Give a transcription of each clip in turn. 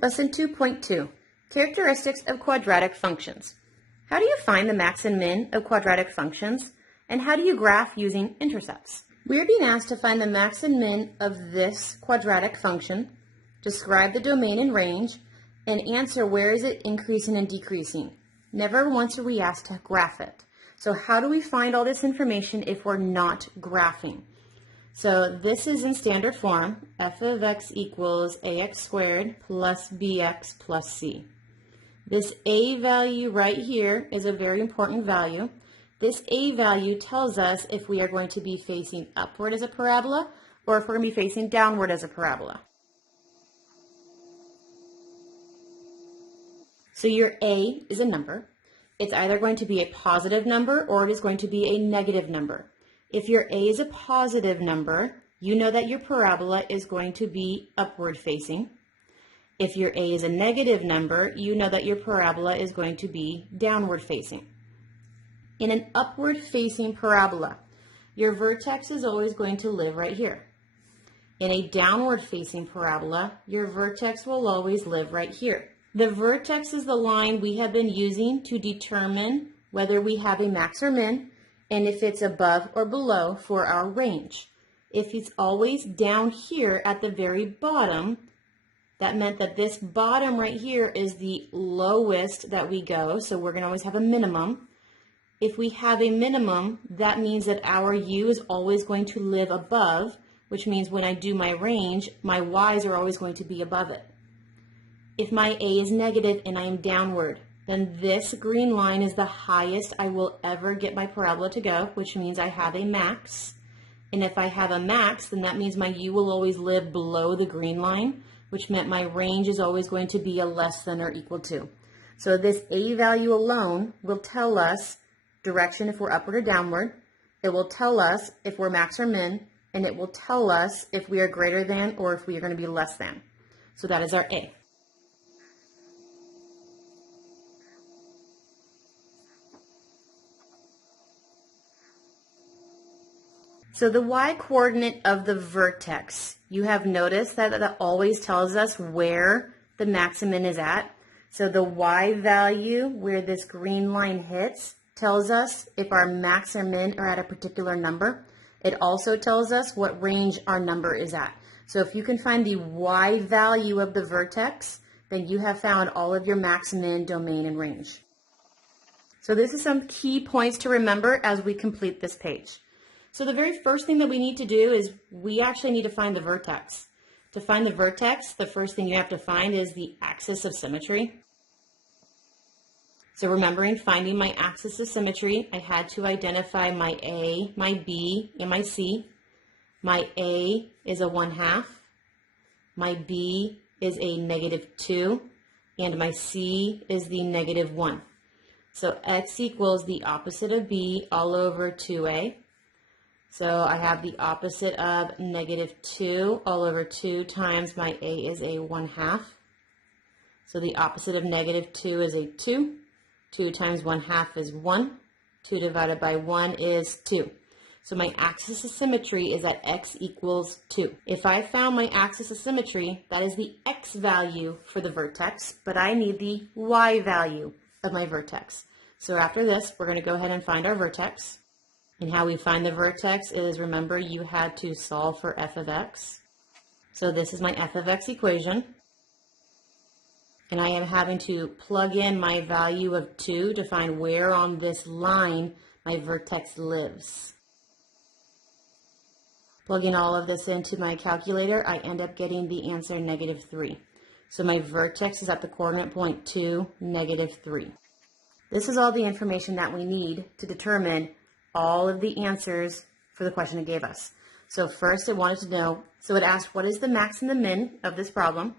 Lesson 2.2, Characteristics of Quadratic Functions. How do you find the max and min of quadratic functions? And how do you graph using intercepts? We are being asked to find the max and min of this quadratic function, describe the domain and range, and answer where is it increasing and decreasing. Never once are we asked to graph it. So how do we find all this information if we're not graphing? So this is in standard form, f of x equals ax squared plus bx plus c. This a value right here is a very important value. This a value tells us if we are going to be facing upward as a parabola or if we're going to be facing downward as a parabola. So your a is a number. It's either going to be a positive number or it is going to be a negative number. If your a is a positive number, you know that your parabola is going to be upward facing. If your a is a negative number, you know that your parabola is going to be downward facing. In an upward facing parabola, your vertex is always going to live right here. In a downward facing parabola, your vertex will always live right here. The vertex is the line we have been using to determine whether we have a max or min, and if it's above or below for our range. If it's always down here at the very bottom, that meant that this bottom right here is the lowest that we go, so we're going to always have a minimum. If we have a minimum, that means that our u is always going to live above, which means when I do my range, my y's are always going to be above it. If my a is negative and I am downward, then this green line is the highest I will ever get my parabola to go, which means I have a max. And if I have a max, then that means my u will always live below the green line, which meant my range is always going to be a less than or equal to. So this a value alone will tell us direction if we're upward or downward. It will tell us if we're max or min, and it will tell us if we are greater than or if we are going to be less than. So that is our a. So the y-coordinate of the vertex, you have noticed that always tells us where the max and min is at. So the y value, where this green line hits, tells us if our max or min are at a particular number. It also tells us what range our number is at. So if you can find the y value of the vertex, then you have found all of your max, min, domain, and range. So this is some key points to remember as we complete this page. So the very first thing that we need to do is we actually need to find the vertex. To find the vertex, the first thing you have to find is the axis of symmetry. So remembering finding my axis of symmetry, I had to identify my A, my B, and my C. My A is a 1/2, my B is a -2, and my C is the -1. So x equals the opposite of B all over 2A. So I have the opposite of -2 all over 2 times my a is a 1/2. So the opposite of -2 is a 2. 2 times 1/2 is 1. 2 divided by 1 is 2. So my axis of symmetry is at x equals 2. If I found my axis of symmetry, that is the x value for the vertex, but I need the y value of my vertex. So after this, we're going to go ahead and find our vertex. And how we find the vertex is, remember, you had to solve for f of x. So this is my f of x equation. And I am having to plug in my value of 2 to find where on this line my vertex lives. Plugging all of this into my calculator, I end up getting the answer -3. So my vertex is at the coordinate point 2, -3. This is all the information that we need to determine all of the answers for the question it gave us. So first it wanted to know, so it asked what is the max and the min of this problem.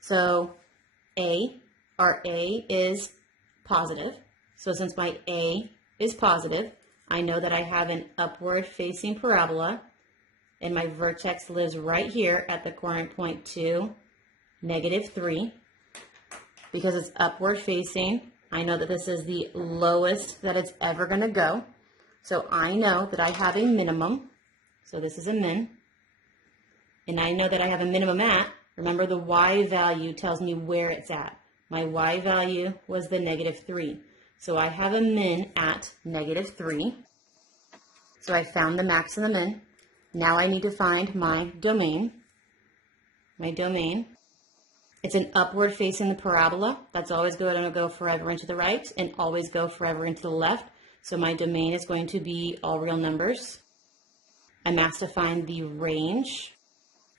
So our A is positive. So since my A is positive, I know that I have an upward facing parabola and my vertex lives right here at the coordinate point 2, -3. Because it's upward facing, I know that this is the lowest that it's ever going to go. So I know that I have a minimum. So this is a min. And I know that I have a minimum at Remember, the y value tells me where it's at. My y value was the -3. So I have a min at -3. So I found the max and the min. Now I need to find my domain. My domain. It's an upward facing the parabola. That's always going to go forever into the right and always go forever into the left. So my domain is going to be all real numbers. I'm asked to find the range.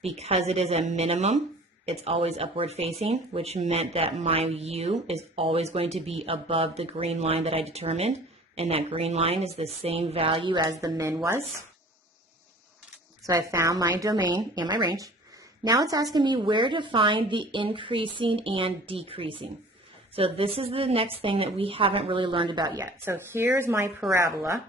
Because it is a minimum, it's always upward facing, which meant that my u is always going to be above the green line that I determined. And that green line is the same value as the min was. So I found my domain and my range. Now it's asking me where to find the increasing and decreasing. So this is the next thing that we haven't really learned about yet. So here's my parabola.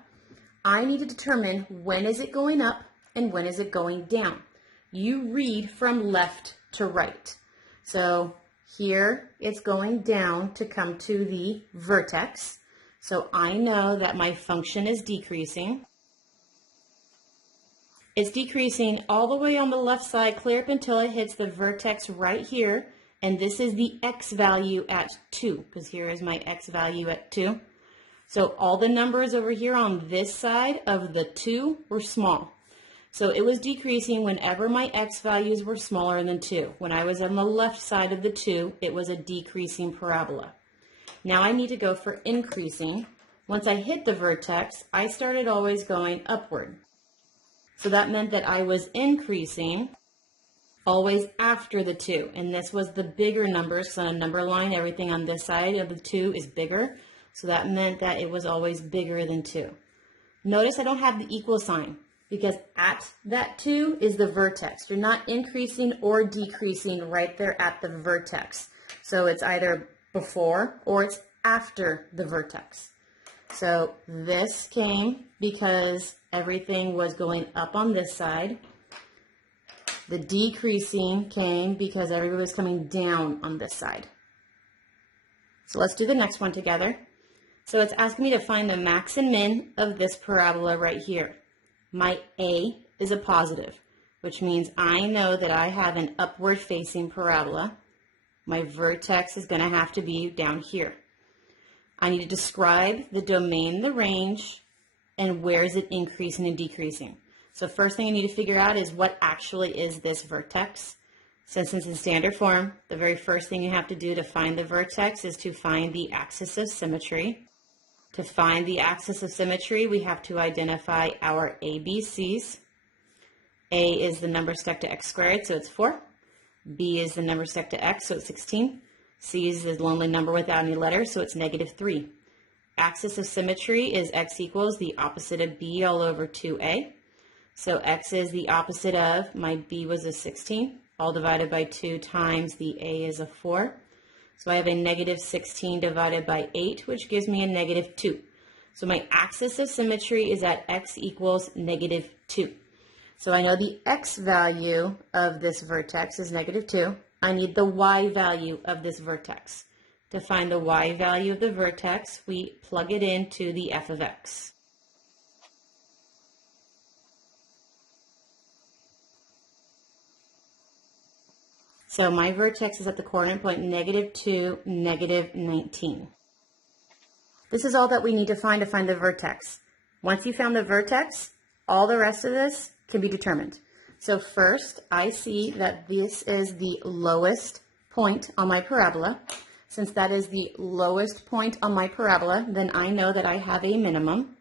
I need to determine when is it going up and when is it going down. You read from left to right. So here it's going down to come to the vertex. So I know that my function is decreasing. It's decreasing all the way on the left side, clear up until it hits the vertex right here. And this is the x value at 2, because here is my x value at 2. So all the numbers over here on this side of the 2 were small. So it was decreasing whenever my x values were smaller than 2. When I was on the left side of the 2, it was a decreasing parabola. Now I need to go for increasing. Once I hit the vertex, I started always going upward. So that meant that I was increasing always after the 2. And this was the bigger numbers. So on a number line, everything on this side of the 2 is bigger. So that meant that it was always bigger than 2. Notice I don't have the equal sign because at that 2 is the vertex. You're not increasing or decreasing right there at the vertex. So it's either before or it's after the vertex. So this came because everything was going up on this side. The decreasing came because everybody was coming down on this side. So let's do the next one together. So it's asking me to find the max and min of this parabola right here. My A is a positive, which means I know that I have an upward facing parabola. My vertex is going to have to be down here. I need to describe the domain, the range, and where is it increasing and decreasing. So first thing I need to figure out is what actually is this vertex. Since it's in standard form, the very first thing you have to do to find the vertex is to find the axis of symmetry. To find the axis of symmetry, we have to identify our ABCs. A is the number stuck to x squared, so it's 4. B is the number stuck to x, so it's 16. C is the only number without any letters, so it's -3. Axis of symmetry is x equals the opposite of b all over 2a. So x is the opposite of, my b was a 16, all divided by 2 times the a is a 4. So I have a -16 divided by 8, which gives me a -2. So my axis of symmetry is at x equals -2. So I know the x value of this vertex is -2. I need the y value of this vertex. To find the y value of the vertex, we plug it into the f of x. So my vertex is at the coordinate point -2, -19. This is all that we need to find the vertex. Once you found the vertex, all the rest of this can be determined. So first, I see that this is the lowest point on my parabola. Since that is the lowest point on my parabola, then I know that I have a minimum.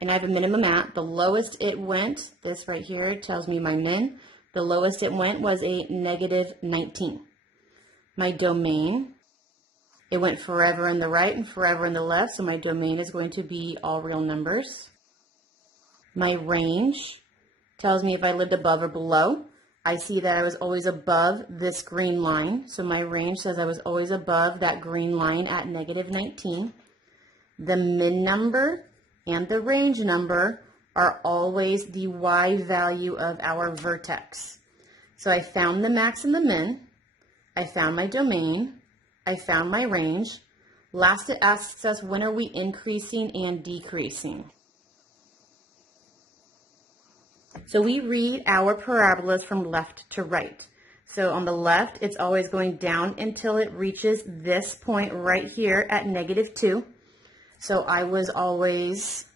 And I have a minimum at the lowest it went. This right here tells me my min. The lowest it went was a -19. My domain, it went forever in the right and forever in the left, so my domain is going to be all real numbers. My range tells me if I lived above or below. I see that I was always above this green line, so my range says I was always above that green line at -19. The min number and the range number are always the y value of our vertex. So I found the max and the min, I found my domain, I found my range. Last it asks us when are we increasing and decreasing. So we read our parabolas from left to right. So on the left, it's always going down until it reaches this point right here at -2.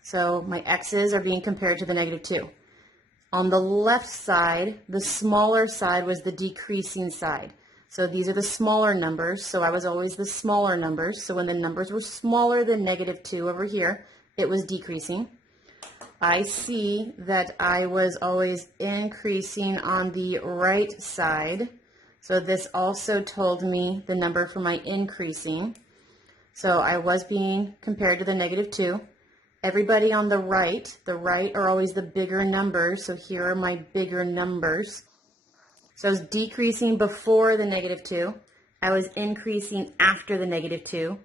So my x's are being compared to the -2. On the left side, the smaller side was the decreasing side. So these are the smaller numbers, so I was always the smaller numbers. So when the numbers were smaller than -2 over here, it was decreasing. I see that I was always increasing on the right side. So this also told me the number for my increasing. So I was being compared to the -2. Everybody on the right are always the bigger numbers. So here are my bigger numbers. So I was decreasing before the -2. I was increasing after the -2.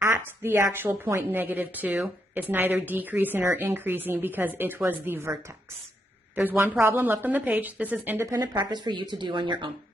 At the actual point -2, it's neither decreasing or increasing because it was the vertex. There's one problem left on the page. This is independent practice for you to do on your own.